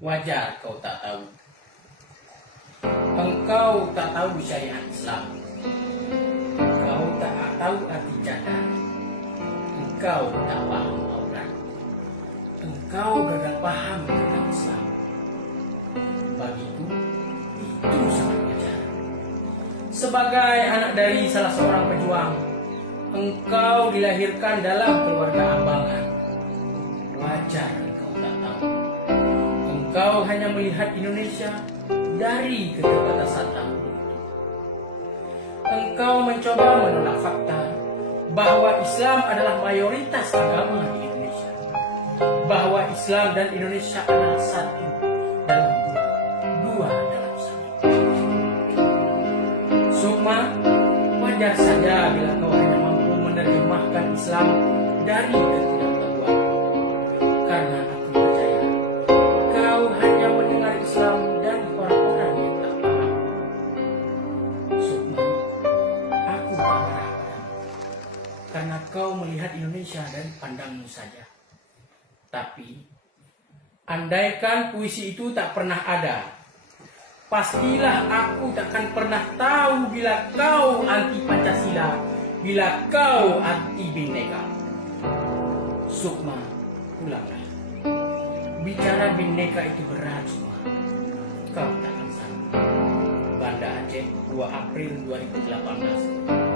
Wajar kau tak tahu. Engkau tak tahu syariat Islam. Engkau tak tahu arti cadar. Engkau tak paham aurat. Engkau gagal paham tentang Islam. Bagiku, itu sangat wajar. Sebagai anak dari salah seorang pejuang, engkau dilahirkan dalam keluarga ambangan. Wajar engkau tak tahu. Engkau hanya melihat Indonesia dari keterbatasan tahu. Engkau mencoba menolak fakta bahwa Islam adalah mayoritas agama di Indonesia. Bahwa Islam dan Indonesia adalah satu dalam dua dalam satu. Sukma, wajar saja bila kau hanya mampu menerjemahkan Islam dari ketidaktahuan. Karena aku percaya kau hanya mendengar Islam dari orang-orang yang tak paham. Sukma, aku tak marah padamu karena kau melihat Indonesia dari pandangmu saja. Tapi andaikan puisi itu tak pernah ada, pastilah aku takkan pernah tahu bila kau anti Pancasila, bila kau anti Bhinneka. Sukma, pulanglah. Bicara Bhinneka itu berat semua. Kau takkan sanggup. Banda Aceh, 2 April 2018.